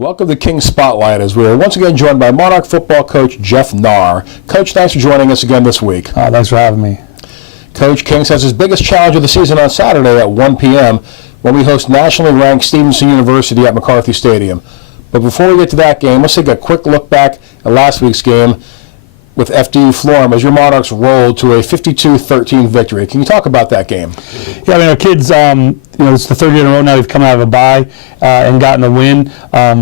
Welcome to King's Spotlight as we are once again joined by Monarch football coach Jeff Nahr. Coach, thanks for joining us again this week. Thanks for having me. Coach, Kings has his biggest challenge of the season on Saturday at 1 p.m. when we host nationally ranked Stevenson University at McCarthy Stadium. But before we get to that game, let's take a quick look back at last week's game with FDU-Florham as your Monarchs rolled to a 52-13 victory. Can you talk about that game? Yeah, I mean, our kids, it's the third year in a row now they've come out of a bye and gotten a win.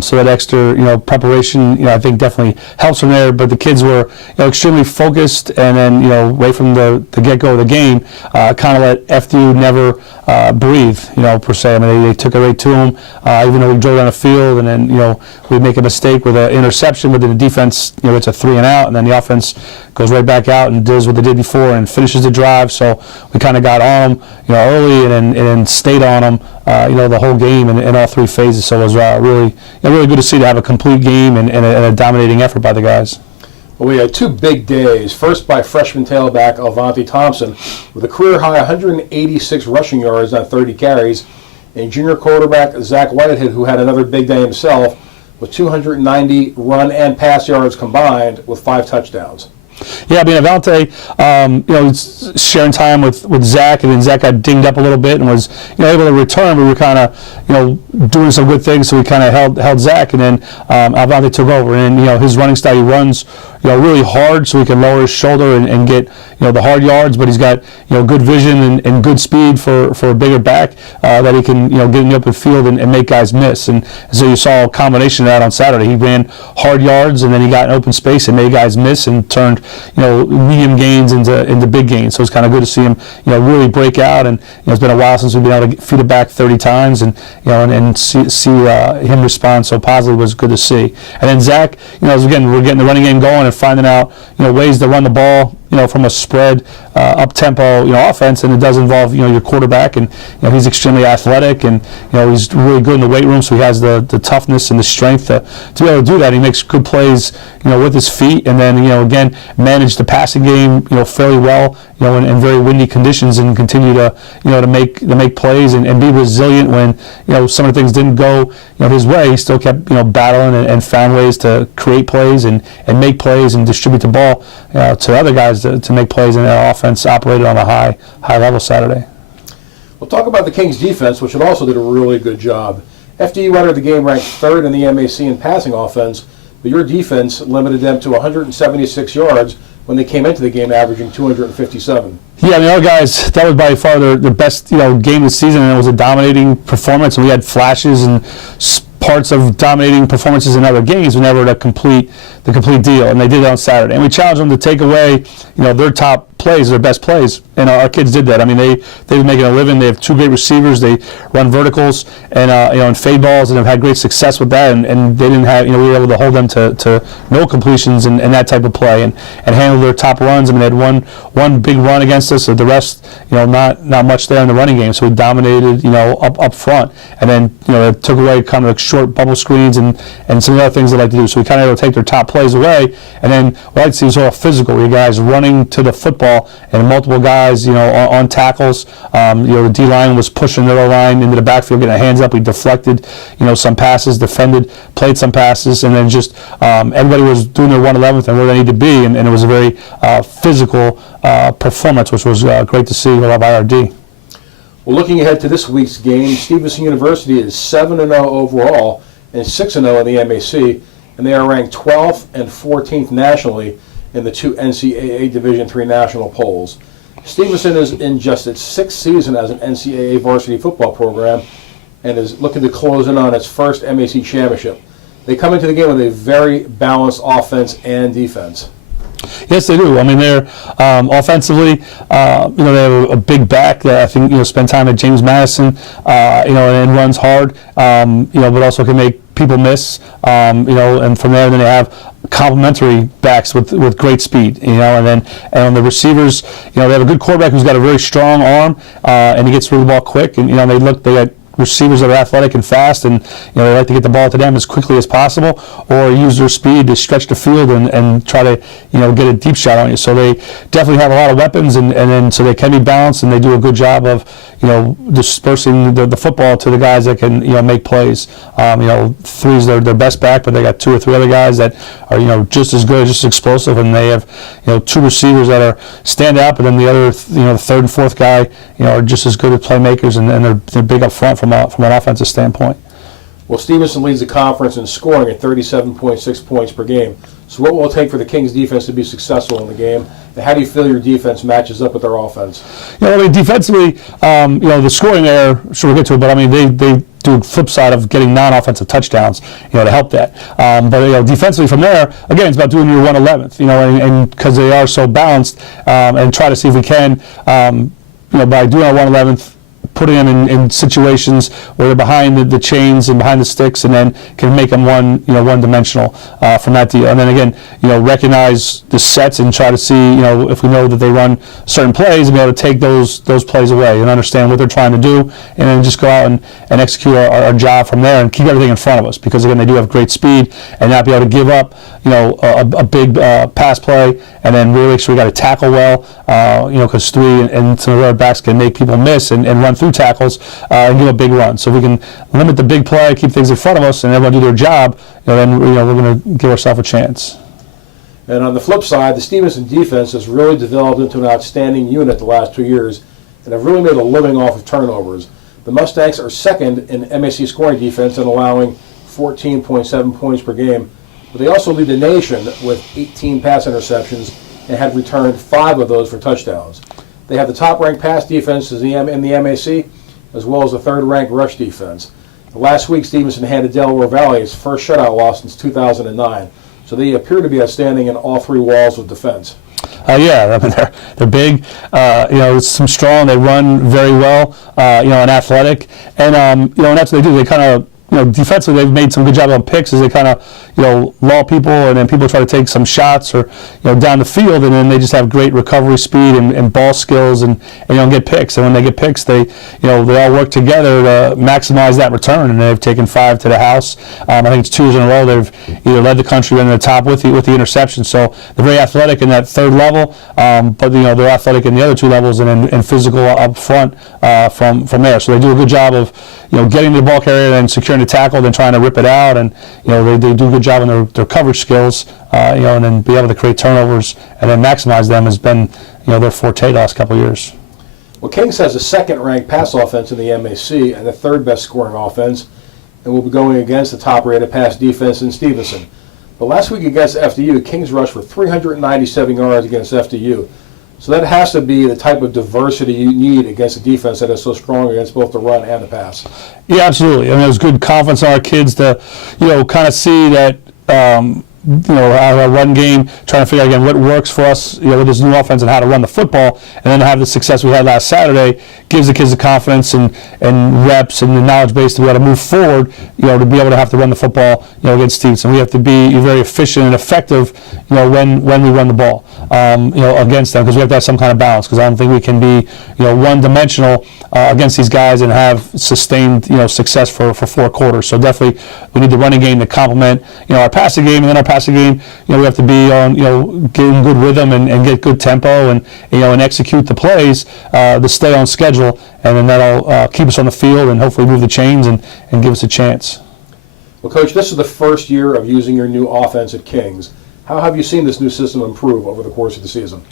So that extra, preparation, I think definitely helps from there. But the kids were, extremely focused, and then, right from the get-go of the game, kind of let FDU never breathe, per se. I mean, they took it right to them, even though we drove down the field, and then, we make a mistake with an interception, but then the defense, it's a 3-and-out, and then the offense goes right back out and does what they did before and finishes the drive. So we kind of got on them, early and then stayed on them, the whole game in all three phases. So it was really good to see to have a complete game and a dominating effort by the guys. Well, we had two big days. First by freshman tailback Alvante Thompson with a career-high 186 rushing yards on 30 carries, and junior quarterback Zach Whitehead, who had another big day himself, with 290 run and pass yards combined with 5 touchdowns. Yeah, I mean, Alvante, sharing time with Zach, and then Zach got dinged up a little bit and was, able to return. We were kind of, doing some good things, so we kind of held Zach, and then Alvante took over. And, his running style, he runs, really hard so he can lower his shoulder and get, the hard yards, but he's got, good vision and good speed for a bigger back that he can, get in the open field and make guys miss. And so you saw a combination of that on Saturday. He ran hard yards, and then he got in open space and made guys miss and turned, medium gains into big gains. So it's kind of good to see him, really break out. And it's been a while since we've been able to feed it back 30 times, and and see him respond so positively was good to see. And then Zach, again, we're getting the running game going and finding out, ways to run the ball, from a spread up-tempo, offense, and it does involve, your quarterback, and, he's extremely athletic, and, he's really good in the weight room, so he has the toughness and the strength to be able to do that. He makes good plays, with his feet, and then, again, manage the passing game, fairly well, in very windy conditions, and continue to, to make plays and be resilient when, some of the things didn't go, his way. He still kept, battling and found ways to create plays and make plays and distribute the ball to other guys to make plays, and our offense operated on a high level Saturday. We'll talk about the Kings defense, which also did a really good job. FDU entered the game ranked 3rd in the MAC in passing offense, but your defense limited them to 176 yards when they came into the game averaging 257. Yeah, I mean, our guys, that was by far their best game of the season, and it was a dominating performance, and we had flashes and parts of dominating performances in other games, but never the complete deal, and they did it on Saturday. And we challenged them to take away, their top plays, their best plays, and our kids did that. I mean, they've been making a living. They have 2 great receivers. They run verticals and and fade balls, and have had great success with that. And they didn't have, we were able to hold them to no completions and that type of play, and handle their top runs. I mean, they had one big run against us, so the rest, not much there in the running game. So we dominated, up front, and then it took away kind of short bubble screens and some of the other things they like to do. So we kind of able to take their top plays away, and then what I like to see is all physical. You guys running to the football and multiple guys, on tackles. The D line was pushing the O line into the backfield, getting their hands up. We deflected, some passes, defended, played some passes, and then just everybody was doing their 111th and where they need to be, and it was a very physical performance, which was great to see by our D. Well, looking ahead to this week's game, Stevenson University is 7-0 overall and 6-0 in the MAC, and they are ranked 12th and 14th nationally in the 2 NCAA Division III national polls. Stevenson is in just its 6th season as an NCAA varsity football program and is looking to close in on its first MAC championship. They come into the game with a very balanced offense and defense. Yes, they do. I mean, they're offensively, they have a big back that I think, spend time at James Madison, and runs hard, but also can make people miss, and from there then they have complementary backs with great speed, and on the receivers, they have a good quarterback who's got a very strong arm, and he gets through the ball quick, and they got receivers that are athletic and fast, and they like to get the ball to them as quickly as possible, or use their speed to stretch the field and try to get a deep shot on you. So they definitely have a lot of weapons, and then so they can be balanced, and they do a good job of dispersing the football to the guys that can make plays. Three's their best back, but they got 2 or 3 other guys that are just as good, just as explosive, and they have 2 receivers that are stand out, but then the other the third and fourth guy are just as good as playmakers, and they're big up front from an offensive standpoint. Well, Stevenson leads the conference in scoring at 37.6 points per game. So what will it take for the Kings defense to be successful in the game? And how do you feel your defense matches up with their offense? Defensively, the scoring there, sure we'll get to it, but they do flip side of getting non-offensive touchdowns, to help that. But defensively from there, again, it's about doing your 1/11th, and because they are so balanced, and try to see if we can, by doing our 1/11th, putting them in situations where they're behind the chains and behind the sticks, and then can make them one-dimensional from that deal. And then again, recognize the sets and try to see, if we know that they run certain plays, and be able to take those plays away and understand what they're trying to do, and then just go out and execute our job from there and keep everything in front of us, because again, they do have great speed, and not be able to give up, a big pass play, and then really make sure we got to tackle well, because 3 and some of our backs can make people miss and run through tackles and give a big run. So if we can limit the big play, keep things in front of us, and everyone do their job, then we're going to give ourselves a chance. And on the flip side, the Stevenson defense has really developed into an outstanding unit the last 2 years, and have really made a living off of turnovers. The Mustangs are second in MAC scoring defense and allowing 14.7 points per game, but they also lead the nation with 18 pass interceptions and have returned 5 of those for touchdowns. They have the top-ranked pass defense in the MAC, as well as the third-ranked rush defense. Last week, Stevenson handed Delaware Valley its first shutout loss since 2009. So they appear to be outstanding in all 3 walls of defense. They're big. Some strong. They run very well. And athletic. And and that's what they do. They kind of. Defensively, they've made some good job on picks as they kind of, lull people, and then people try to take some shots or, down the field, and then they just have great recovery speed and ball skills and get picks. And when they get picks, they all work together to maximize that return, and they've taken 5 to the house. I think it's 2 years in a row they've either led the country or in the top with the interception. So they're very athletic in that 3rd level, but they're athletic in the other 2 levels and physical up front from there. So they do a good job of getting the ball carrier and securing the tackle, then trying to rip it out, and they do a good job in their coverage skills, and then be able to create turnovers and then maximize them has been their forte the last couple of years. Well, Kings has the 2nd-ranked pass offense in the MAC and the 3rd-best scoring offense, and will be going against the top-rated pass defense in Stevenson. But last week against FDU, Kings rushed for 397 yards against FDU. So that has to be the type of diversity you need against a defense that is so strong against both the run and the pass. Yeah, absolutely. It was good confidence in our kids to, kind of see that, our run game, trying to figure out again what works for us, with this new offense and how to run the football, and then to have the success we had last Saturday gives the kids the confidence and reps and the knowledge base to be able to move forward, to be able to have to run the football, against Stevenson. We have to be very efficient and effective, when we run the ball, against them, because we have to have some kind of balance, because I don't think we can be, one-dimensional against these guys and have sustained, success for 4 quarters. So definitely we need the running game to complement, our passing game, and then our passing game, we have to be on, getting good rhythm and get good tempo and, and execute the plays to stay on schedule, and then that'll keep us on the field and hopefully move the chains and give us a chance. Well, Coach, this is the first year of using your new offense at Kings. How have you seen this new system improve over the course of the season?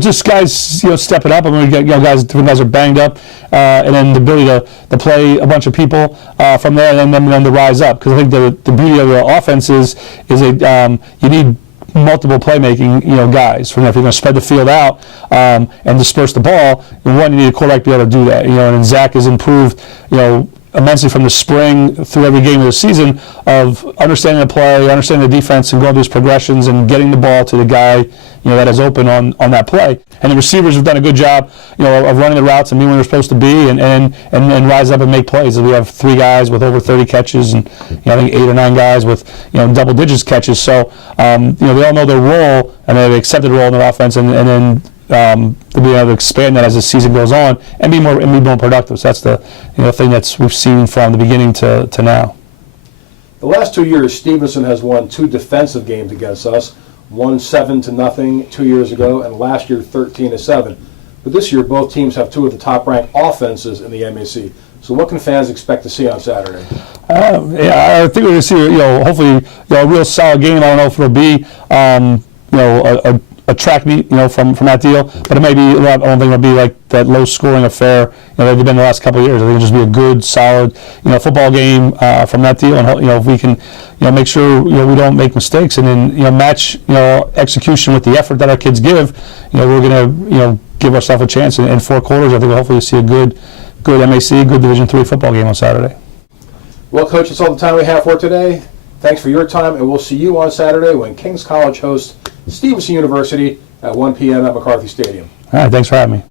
Just guys, stepping up. We get, different guys are banged up, and then the ability to play a bunch of people from there, and then to rise up. Because I think the beauty of the offense is you need multiple playmaking, guys. From there, if you're going to spread the field out and disperse the ball, you need a quarterback to be able to do that. And then Zach has improved, immensely from the spring through every game of the season of understanding the play, understanding the defense, and going through his progressions and getting the ball to the guy that is open on that play. And the receivers have done a good job of running the routes and being where they're supposed to be and rise up and make plays. We have 3 guys with over 30 catches and I think 8 or 9 guys with double digits catches. So they all know their role and they've accepted a role in their offense and then to be able to expand that as the season goes on and be more productive. So that's the thing that's we've seen from the beginning to now. The last 2 years, Stevenson has won 2 defensive games against us. One 7-0 2 years ago, and last year 13-7. But this year, both teams have 2 of the top-ranked offenses in the MAC. So what can fans expect to see on Saturday? Yeah, I think we're going to see, hopefully, a real solid game. I don't know if it'll be, a track meet, from that deal, but it may be. I don't think it'll be like that low-scoring affair. They've been the last couple of years. I think it'll just be a good, solid, football game from that deal, and if we can, make sure we don't make mistakes, and then match execution with the effort that our kids give. We're going to give ourselves a chance in 4 quarters. I think we'll hopefully see a good MAC, good Division III football game on Saturday. Well, Coach, that's all the time we have for today. Thanks for your time, and we'll see you on Saturday when King's College hosts Stevenson University at 1 p.m. at McCarthy Stadium. All right, thanks for having me.